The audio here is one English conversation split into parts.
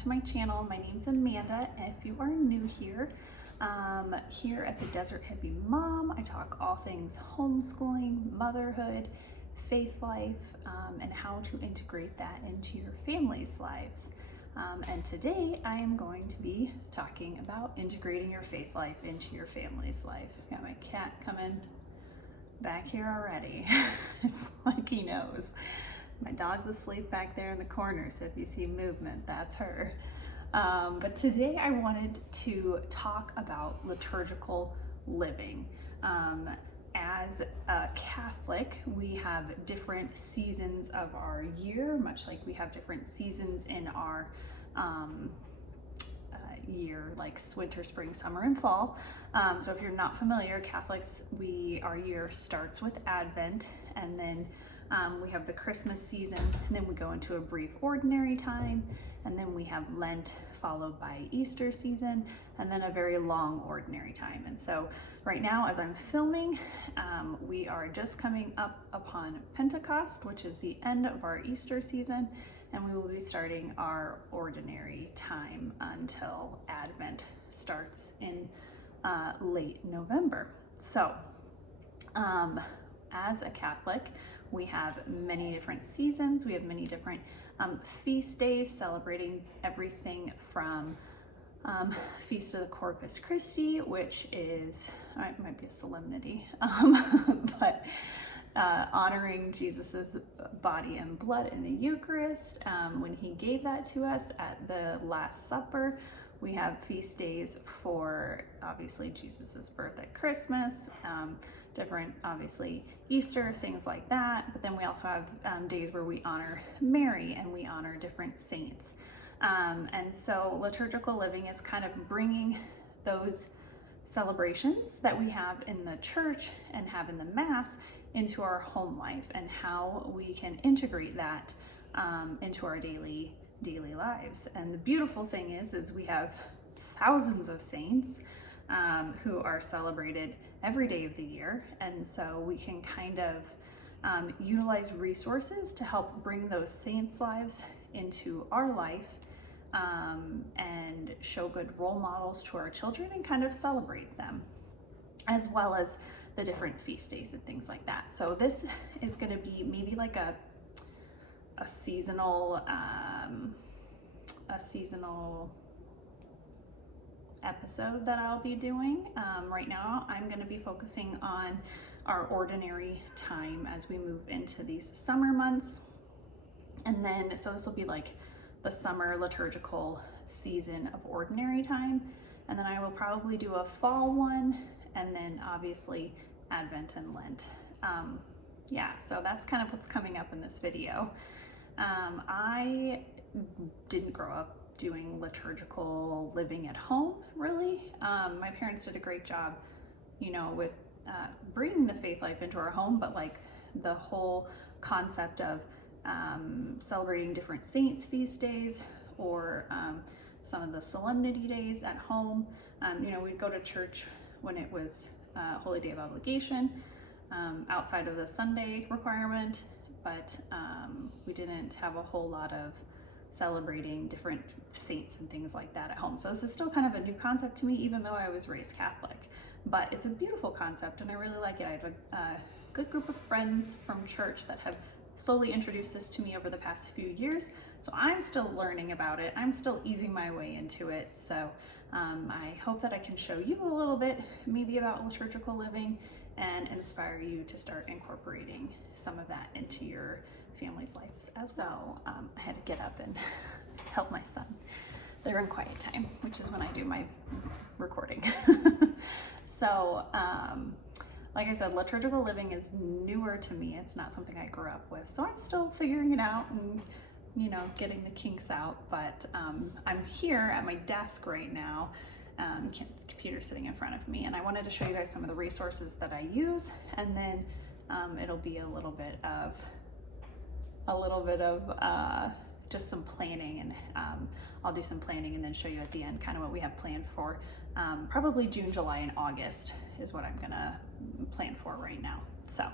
to my channel. My name's Amanda, and if you are new here, here at the Desert Hippie Mom, I talk all things homeschooling, motherhood, faith life, and how to integrate that into your family's lives. And today I am going to be talking about integrating your faith life into your family's life. Got my cat coming back here already. It's like he knows. My dog's asleep back there in the corner, so if you see movement, that's her. But today I wanted to talk about liturgical living. As a Catholic, we have different seasons of our year, much like we have different seasons in our year, like winter, spring, summer, and fall. So if you're not familiar, Catholics, our year starts with Advent, and then we have the Christmas season, and then we go into a brief ordinary time, and then we have Lent followed by Easter season, and then a very long ordinary time. And so right now, as I'm filming, we are just coming up upon Pentecost, which is the end of our Easter season, and we will be starting our ordinary time until Advent starts in late November. So as a Catholic, we have many different seasons. We have many different feast days celebrating everything from Feast of the Corpus Christi, which is, it might be a solemnity, but honoring Jesus's body and blood in the Eucharist when he gave that to us at the Last Supper. We have feast days for obviously Jesus's birth at Christmas, different obviously Easter, things like that. But then we also have days where we honor Mary and we honor different saints. And so liturgical living is kind of bringing those celebrations that we have in the church and have in the Mass into our home life, and how we can integrate that into our daily lives. And the beautiful thing is we have thousands of saints who are celebrated every day of the year, and so we can kind of utilize resources to help bring those saints' lives into our life, and show good role models to our children and kind of celebrate them, as well as the different feast days and things like that. So this is going to be maybe like a seasonal episode that I'll be doing. Right now I'm going to be focusing on our ordinary time as we move into these summer months, and then so this will be like the summer liturgical season of ordinary time, and then I will probably do a fall one, and then obviously Advent and Lent. Yeah, so that's kind of what's coming up in this video. I didn't grow up doing liturgical living at home, really. My parents did a great job, with bringing the faith life into our home, but like the whole concept of celebrating different saints' feast days, or some of the solemnity days at home. We'd go to church when it was Holy Day of Obligation, outside of the Sunday requirement, but we didn't have a whole lot of celebrating different saints and things like that at home. So this is still kind of a new concept to me, even though I was raised Catholic. But it's a beautiful concept, and I really like it. I have a good group of friends from church that have slowly introduced this to me over the past few years. So I'm still learning about it. I'm still easing my way into it. So I hope that I can show you a little bit maybe about liturgical living and inspire you to start incorporating some of that into your family's lives as well. So I had to get up and help my son. They're in quiet time, which is when I do my recording. So like I said, liturgical living is newer to me. It's not something I grew up with. So I'm still figuring it out and, getting the kinks out. But I'm here at my desk right now. The computer's sitting in front of me, and I wanted to show you guys some of the resources that I use, and then it'll be a little bit of just some planning, and I'll do some planning and then show you at the end kind of what we have planned for. Probably June, July, and August is what I'm gonna plan for right now. So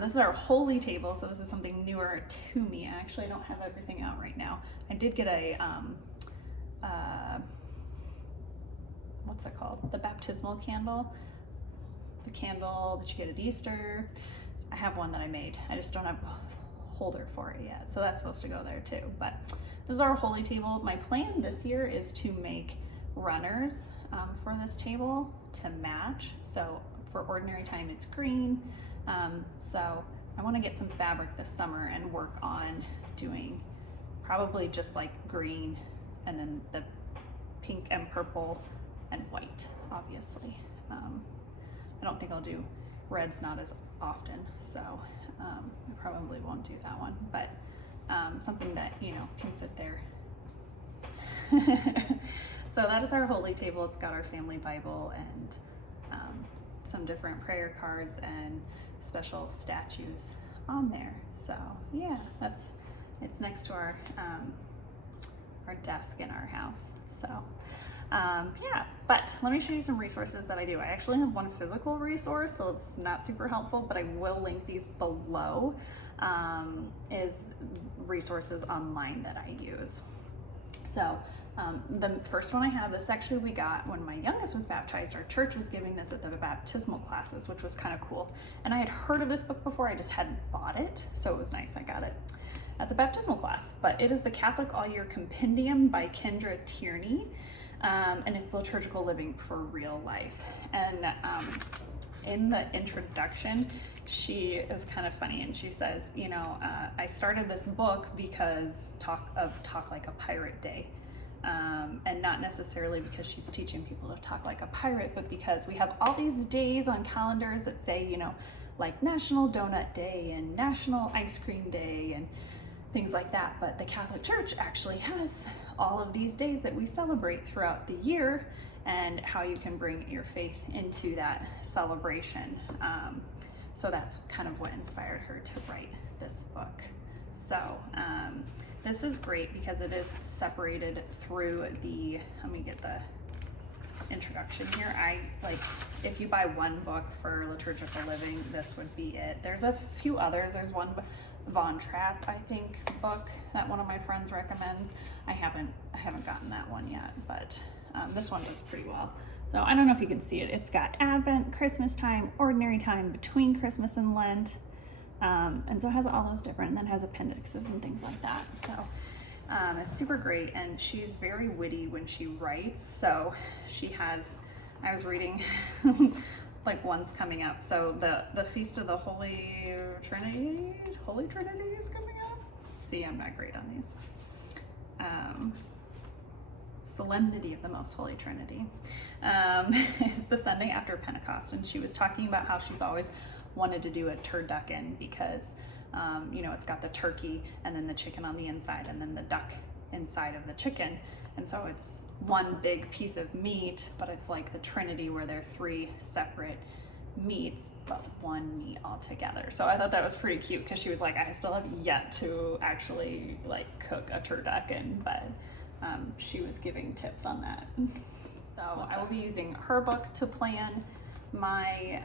this is our holy table. So this is something newer to me. Actually, I don't have everything out right now. I did get a what's it called? The baptismal candle, the candle that you get at Easter. I have one that I made. I just don't have a holder for it yet. So that's supposed to go there too. But this is our holy table. My plan this year is to make runners for this table to match. So for ordinary time, it's green. So I want to get some fabric this summer and work on doing probably just like green and then the pink and purple and white, obviously. I don't think I'll do reds, not as often, so I probably won't do that one, but something that, you know, can sit there. So that is our holy table. It's got our family Bible and some different prayer cards and special statues on there. So yeah, it's next to our desk in our house. So yeah, but let me show you some resources that I do. I actually have one physical resource, so it's not super helpful, but I will link these below, is resources online that I use. So the first one I have, this actually we got when my youngest was baptized. Our church was giving this at the baptismal classes, which was kind of cool. And I had heard of this book before, I just hadn't bought it, so it was nice I got it at the baptismal class. But it is the Catholic All Year Compendium by Kendra Tierney. And it's liturgical living for real life. And in the introduction, she is kind of funny, and she says, you know, I started this book because talk like a pirate day. And not necessarily because she's teaching people to talk like a pirate, but because we have all these days on calendars that say, you know, like National Donut Day and National Ice Cream Day and things like that. But the Catholic Church actually has all of these days that we celebrate throughout the year, and how you can bring your faith into that celebration. So that's kind of what inspired her to write this book. So this is great because it is separated through the, let me get the introduction here. I like, if you buy one book for liturgical living, this would be it. There's a few others. There's one Von Trapp, I think, book that one of my friends recommends. I haven't gotten that one yet, but this one does pretty well. So I don't know if you can see it. It's got Advent, Christmas time, ordinary time, between Christmas and Lent. And so it has all those different, and then has appendixes and things like that. So it's super great, and she's very witty when she writes. So she has, I was reading like one's coming up. So the Feast of the Holy Trinity is coming up. See, I'm not great on these. Solemnity of the Most Holy Trinity is the Sunday after Pentecost, and she was talking about how she's always wanted to do a turducken because you know, it's got the turkey and then the chicken on the inside and then the duck inside of the chicken, and so it's one big piece of meat, but it's like the Trinity where they're three separate meats but one meat all together. So I thought that was pretty cute because she was like, I still have yet to actually like cook a turducken, but she was giving tips on that. So I will be using her book to plan my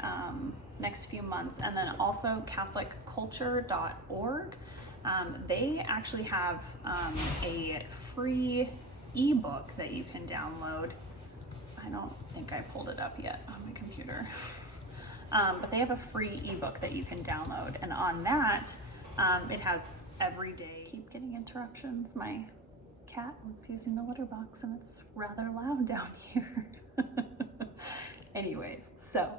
next few months, and then also catholicculture.org. They actually have a free ebook that you can download. I don't think I pulled it up yet on my computer. But they have a free ebook that you can download, and on that it has every day. Keep getting interruptions. My cat was using the litter box and it's rather loud down here. Anyways, so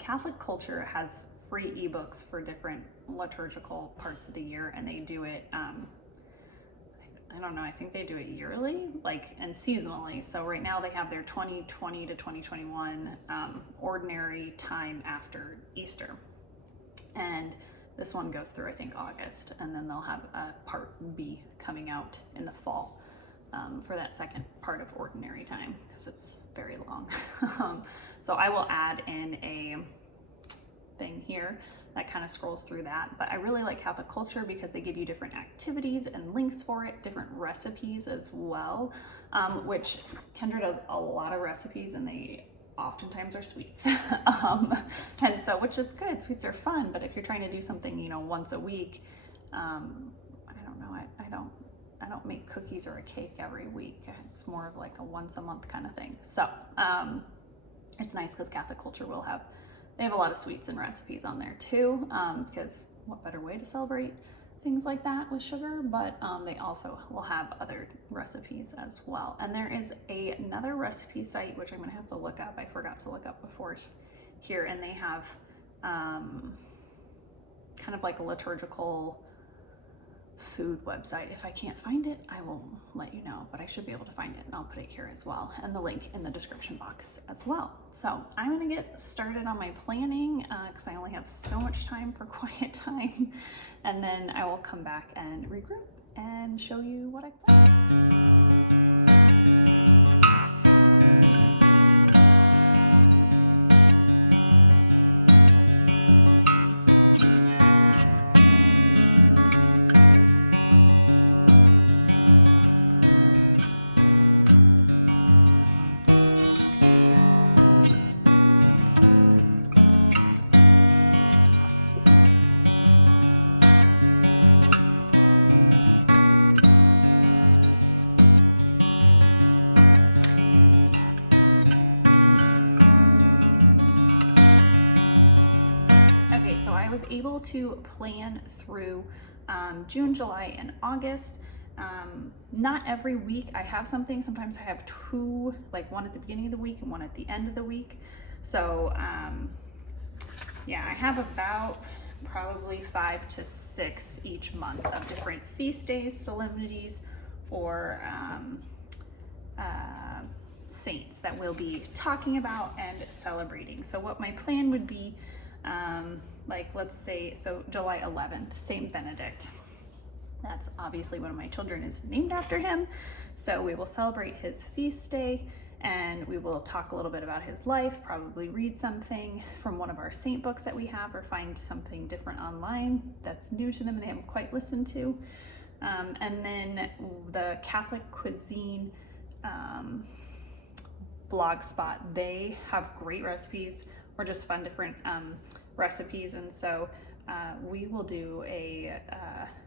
Catholic Culture has free ebooks for different liturgical parts of the year, and they do it, I don't know, I think they do it yearly, like, and seasonally. So right now they have their 2020 to 2021 ordinary time after Easter. And this one goes through, I think, August, and then they'll have a part B coming out in the fall for that second part of ordinary time, because it's very long. So I will add in a thing here that kind of scrolls through that. But I really like Catholic Culture because they give you different activities and links for it, different recipes as well, which Kendra does a lot of recipes, and they oftentimes are sweets. And so, which is good, sweets are fun, but if you're trying to do something, you know, once a week, I don't know, I don't I don't make cookies or a cake every week. It's more of like a once a month kind of thing. So it's nice because Catholic culture they have a lot of sweets and recipes on there too, because what better way to celebrate things like that with sugar, but they also will have other recipes as well. And there is another recipe site, which I'm gonna have to look up. I forgot to look up before here, and they have kind of like a liturgical food website. If I can't find it, I will let you know, but I should be able to find it, and I'll put it here as well, and the link in the description box as well. So I'm gonna get started on my planning because I only have so much time for quiet time, and then I will come back and regroup and show you what I planned. Okay, so I was able to plan through June, July, and August. Not every week I have something. Sometimes I have two, like one at the beginning of the week and one at the end of the week. So yeah, I have about probably 5 to 6 each month of different feast days, solemnities, or saints that we'll be talking about and celebrating. So what my plan would be, like let's say, so July 11th, Saint Benedict. That's obviously one of my children is named after him. So we will celebrate his feast day, and we will talk a little bit about his life, probably read something from one of our saint books that we have, or find something different online that's new to them and they haven't quite listened to. And then the Catholic Cuisine blog spot, they have great recipes or just fun different recipes. And so we will do a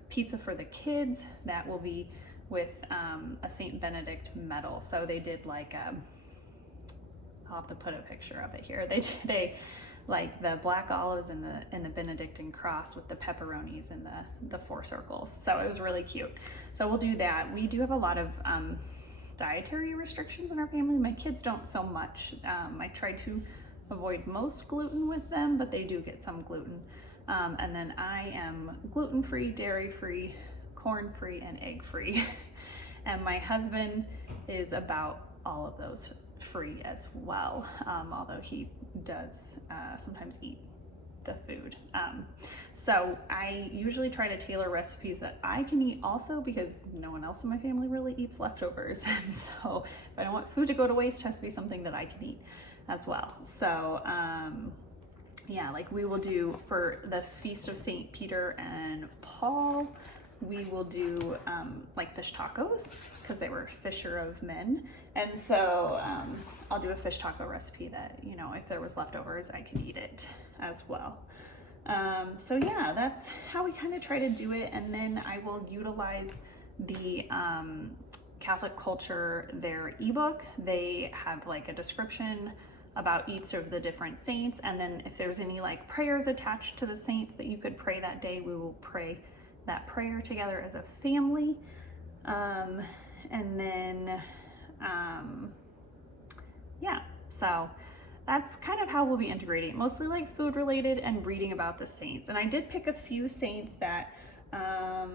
pizza for the kids that will be with a Saint Benedict medal. So they did like I'll have to put a picture of it here. They did like the black olives and the Benedictine cross with the pepperonis and the 4 circles. So it was really cute. So we'll do that. We do have a lot of dietary restrictions in our family. My kids don't so much. I try to avoid most gluten with them, but they do get some gluten. And then I am gluten-free, dairy-free, corn-free, and egg-free. And my husband is about all of those free as well, although he does sometimes eat the food. So I usually try to tailor recipes that I can eat also, because no one else in my family really eats leftovers. And so if I don't want food to go to waste, it has to be something that I can eat as well. So yeah, like we will do for the Feast of St. Peter and Paul, we will do like fish tacos, because they were fisher of men. And so I'll do a fish taco recipe that, you know, if there was leftovers, I can eat it as well. So yeah, that's how we kind of try to do it. And then I will utilize the Catholic Culture, their ebook. They have like a description about each of the different saints, and then if there's any like prayers attached to the saints that you could pray that day, we will pray that prayer together as a family. And then yeah, so that's kind of how we'll be integrating, mostly like food related and reading about the saints. And I did pick a few saints that are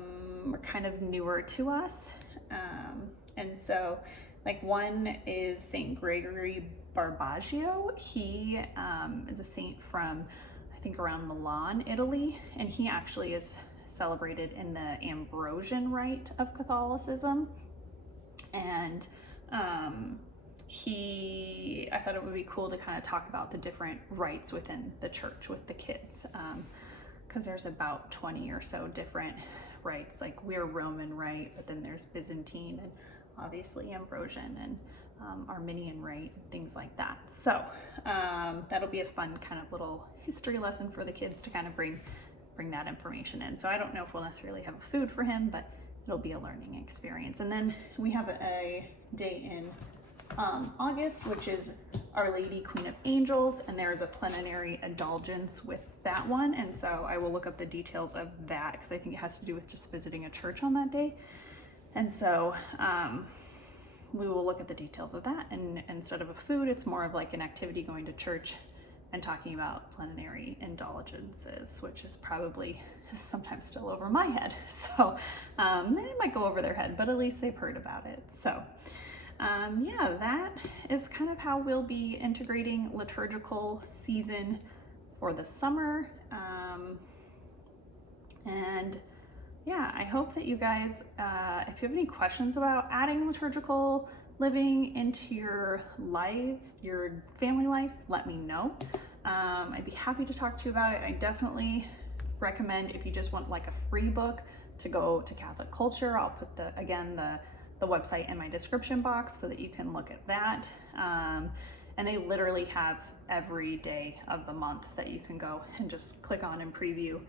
kind of newer to us. And so like one is Saint Gregory Barbaggio. He is a saint from, I think, around Milan, Italy, and he actually is celebrated in the Ambrosian rite of Catholicism. And I thought it would be cool to kind of talk about the different rites within the church with the kids, because there's about 20 or so different rites. Like we're Roman rite, but then there's Byzantine and obviously Ambrosian and Arminian rite, things like that. So that'll be a fun kind of little history lesson for the kids to kind of bring that information in. So I don't know if we'll necessarily have food for him, but it'll be a learning experience. And then we have a day in August, which is Our Lady Queen of Angels, and there is a plenary indulgence with that one. And so I will look up the details of that because I think it has to do with just visiting a church on that day. And so we will look at the details of that. And instead of a food, it's more of like an activity going to church and talking about plenary indulgences, which is probably sometimes still over my head. So it might go over their head, but at least they've heard about it. So yeah, that is kind of how we'll be integrating liturgical season for the summer. And yeah, I hope that you guys, if you have any questions about adding liturgical living into your life, your family life, let me know. I'd be happy to talk to you about it. I definitely recommend, if you just want like a free book, to go to Catholic Culture. I'll put the website in my description box so that you can look at that. And they literally have every day of the month that you can go and just click on and preview.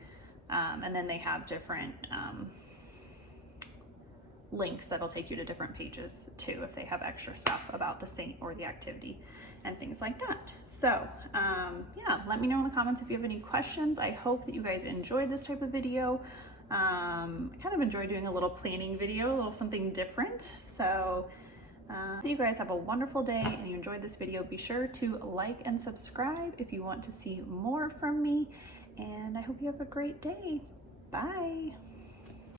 And then they have different links that'll take you to different pages too, if they have extra stuff about the saint or the activity and things like that. So yeah, let me know in the comments if you have any questions. I hope that you guys enjoyed this type of video. I kind of enjoy doing a little planning video, a little something different. So you guys have a wonderful day and you enjoyed this video. Be sure to like and subscribe if you want to see more from me. And I hope you have a great day. Bye.